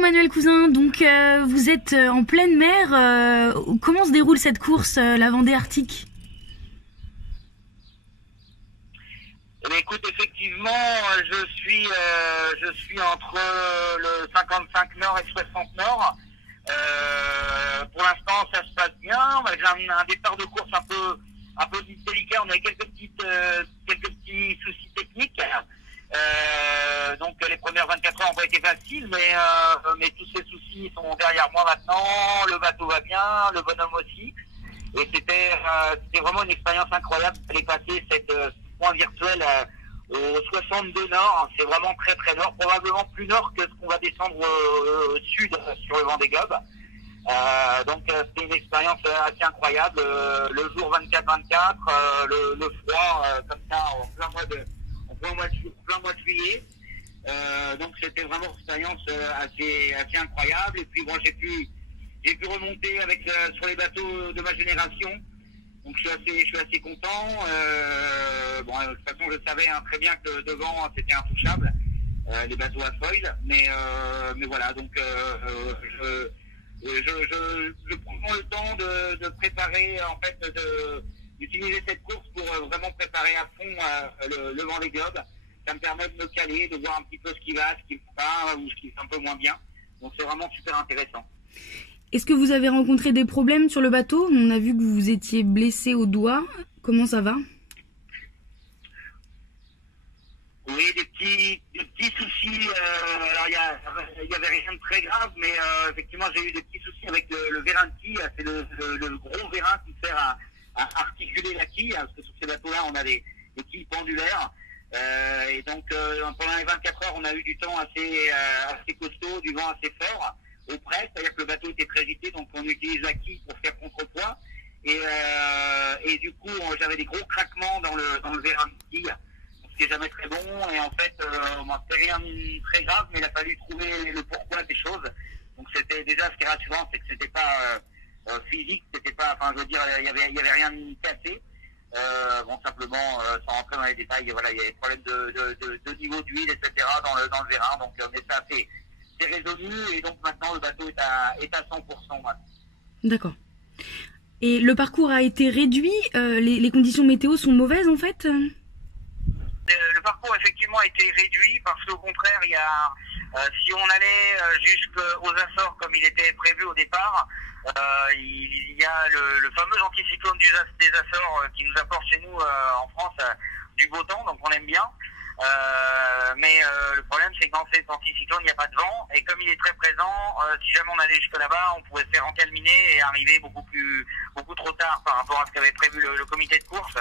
Manuel Cousin, donc vous êtes en pleine mer. Comment se déroule cette course, la Vendée Arctique? Eh bien, écoute, effectivement, je suis entre le 55 Nord et le 60 Nord. Pour l'instant, ça se passe bien. Malgré un départ de course un peu délicat, on a quelques petits soucis techniques. Donc les premières 24 heures n'ont pas été faciles, mais tous ces soucis sont derrière moi maintenant. Le bateau va bien, le bonhomme aussi. Et c'était vraiment une expérience incroyable d'aller passer ce point virtuel au 62 Nord. C'est vraiment très très nord, probablement plus nord que ce qu'on va descendre au sud sur le Vendée Globe. Donc c'était une expérience assez incroyable. Le jour 24-24, le froid comme ça en plein mois de juillet. Donc c'était vraiment une expérience assez incroyable. Et puis bon, j'ai pu remonter sur les bateaux de ma génération. Donc je suis assez content. Bon, de toute façon, je savais très bien que devant c'était intouchable, les bateaux à foil. Mais voilà, donc je prends le temps de préparer, en fait, d'utiliser cette course pour vraiment préparer à fond le Vendée Globe. Ça me permet de me caler, de voir un petit peu ce qui va, ce qui ne va pas, ou ce qui est un peu moins bien. Donc c'est vraiment super intéressant. Est-ce que vous avez rencontré des problèmes sur le bateau? On a vu que vous étiez blessé au doigt. Comment ça va? Oui, des petits soucis. Alors il y avait rien de très grave, mais effectivement j'ai eu des petits soucis avec le vérin de quille. C'est le gros vérin qui sert à articuler la quille, parce que sur ces bateaux-là on a des quilles pendulaires. Et donc pendant les 24 heures on a eu du temps assez costaud, du vent assez fort au près, c'est-à-dire que le bateau était très agité, donc on utilise la quille pour faire contrepoids. Et du coup j'avais des gros craquements dans le vérin de quille. C'était jamais très bon, et en fait c'était rien de très grave, mais il a fallu trouver le pourquoi des choses. Donc c'était déjà, ce qui est rassurant, c'est que c'était pas physique, c'était pas, enfin je veux dire, il y avait rien de cassé. Bon, simplement sans rentrer dans les détails, voilà, il y avait des problèmes de niveau d'huile, etc. dans le vérin, donc mais ça c'est résolu, et donc maintenant le bateau est à 100% maintenant. D'accord. Et le parcours a été réduit, les conditions météo sont mauvaises en fait? Le parcours effectivement a été réduit parce qu'au contraire, si on allait jusqu'aux Açores comme il était prévu au départ, il y a le fameux anticyclone des Açores qui nous apporte chez nous en France du beau temps, donc on aime bien. Mais le problème, c'est que dans cet anticyclone, il n'y a pas de vent, et comme il est très présent, si jamais on allait jusque là-bas, on pouvait se faire encalminer et arriver beaucoup trop tard par rapport à ce qu'avait prévu le comité de course.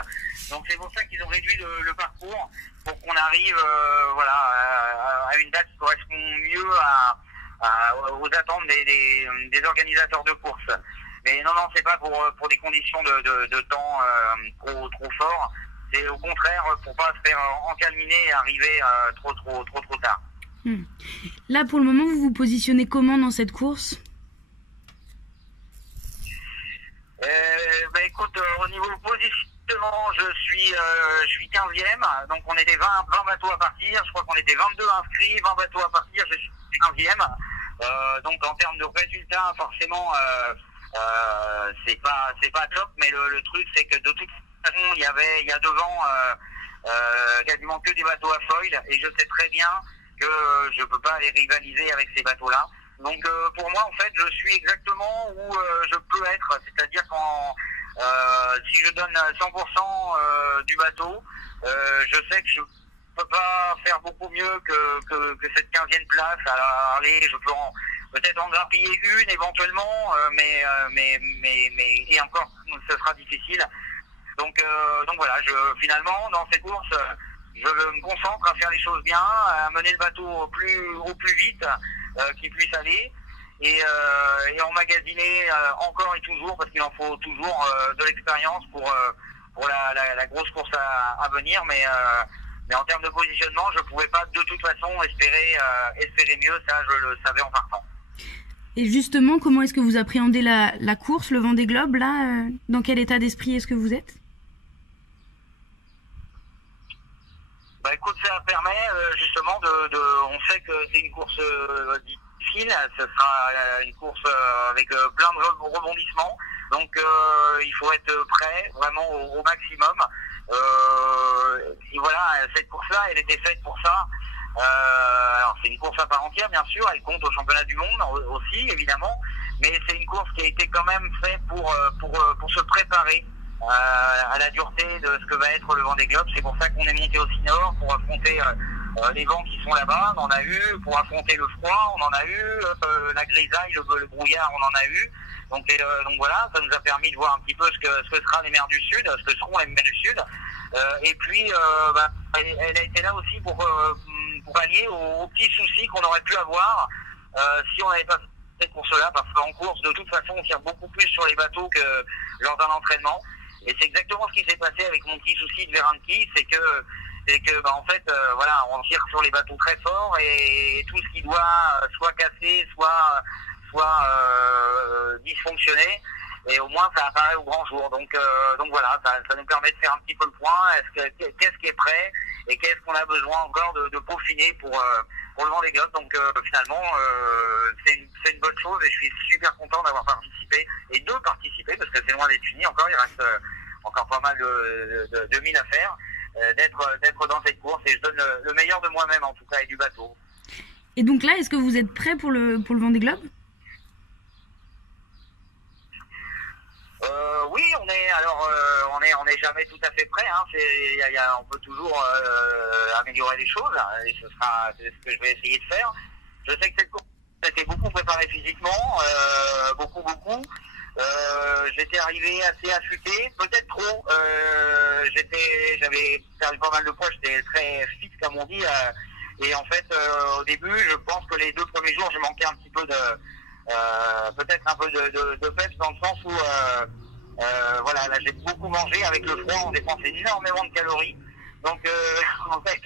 Donc c'est pour ça qu'ils ont réduit le parcours, pour qu'on arrive à une date qui correspond mieux aux attentes des organisateurs de course. Mais non, c'est pas pour des conditions de temps trop fort. C'est au contraire pour pas se faire encalminer et arriver trop tard. Là, pour le moment, vous vous positionnez comment dans cette course? Écoute, au niveau positionnement, je suis 15e, donc on était 20 bateaux à partir, je crois qu'on était 22 inscrits, 20 bateaux à partir, je suis 15e. Donc en termes de résultats, forcément, c'est pas top, mais le truc, c'est que de toute façon, il y a devant quasiment que des bateaux à foil, et je sais très bien que je peux pas aller rivaliser avec ces bateaux-là. Donc pour moi, en fait, je suis exactement où je peux être, c'est-à-dire si je donne 100% du bateau, je sais que je peux pas faire beaucoup mieux que cette 15e place. Alors, allez, je peux peut-être en grappiller une éventuellement, mais et encore, ce sera difficile. Donc voilà, finalement, dans cette course, je me concentre à faire les choses bien, à mener le bateau au plus vite qu'il puisse aller, et emmagasiner encore et toujours, parce qu'il en faut toujours de l'expérience pour la grosse course à venir, mais en termes de positionnement, je pouvais pas de toute façon espérer mieux, ça je le savais en partant. Et justement, comment est-ce que vous appréhendez la course, le Vendée Globe, là dans quel état d'esprit est-ce que vous êtes? Écoute, ça permet justement on sait que c'est une course difficile. Ce sera une course avec plein de rebondissements. Donc il faut être prêt vraiment au maximum. Et voilà, cette course-là, elle était faite pour ça. Alors c'est une course à part entière, bien sûr. Elle compte au championnat du monde aussi, évidemment. Mais c'est une course qui a été quand même faite pour se préparer à la dureté de ce que va être le Vendée Globe. C'est pour ça qu'on est monté au Nord pour affronter les vents qui sont là-bas. On en a eu pour affronter le froid, on en a eu la grisaille, le brouillard, on en a eu. Donc voilà, ça nous a permis de voir un petit peu ce que sera les mers du Sud, ce que seront les mers du Sud. Et puis elle a été là aussi pour pallier aux petits soucis qu'on aurait pu avoir si on n'avait pas fait cette course-là, parce qu'en course, de toute façon, on tire beaucoup plus sur les bateaux que lors d'un entraînement. Et c'est exactement ce qui s'est passé avec mon petit souci de Veranki, c'est que en fait, voilà, on tire sur les bateaux très fort et tout ce qui doit soit casser, soit dysfonctionner. Et au moins, ça apparaît au grand jour. Donc voilà, ça nous permet de faire un petit peu le point. Qu'est-ce qui est prêt et qu'est-ce qu'on a besoin encore de peaufiner pour le Vendée Globe. Donc finalement, c'est une bonne chose et je suis super content d'avoir participé et de participer parce que c'est loin d'être fini encore. Il reste encore pas mal de milles à faire, d'être dans cette course et je donne le meilleur de moi-même en tout cas et du bateau. Et donc là, est-ce que vous êtes prêt pour le Vendée Globe? Oui, on est jamais tout à fait prêt. Hein. On peut toujours améliorer les choses et c'est ce que je vais essayer de faire. Je sais que cette course a été beaucoup préparée physiquement, beaucoup. J'étais arrivé assez affûté, peut-être trop. J'avais perdu pas mal de poids, j'étais très fit comme on dit. Et en fait, au début, je pense que les 2 premiers jours, j'ai manqué un petit peu peut-être un peu de peps dans le sens où voilà, là j'ai beaucoup mangé avec le froid, on dépense énormément de calories. Donc en fait,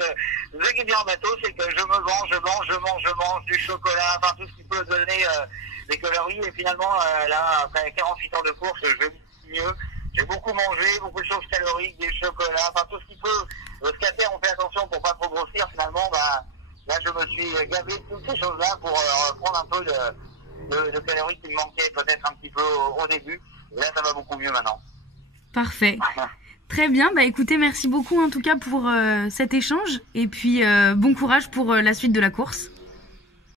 ce qui est bien en bateau, c'est que je mange du chocolat, enfin tout ce qui peut donner des calories. Et finalement, là, après 48 heures de course, je vais mieux. J'ai beaucoup mangé, beaucoup de choses caloriques, des chocolats, enfin tout ce qui peut se casser. On fait attention pour pas trop grossir. Finalement, là je me suis gavé de toutes ces choses-là pour reprendre un peu de calories qui me manquaient peut-être un petit peu au début. Et là, ça va beaucoup mieux maintenant. Parfait. Très bien. Bah écoutez, merci beaucoup en tout cas pour cet échange. Et puis bon courage pour la suite de la course.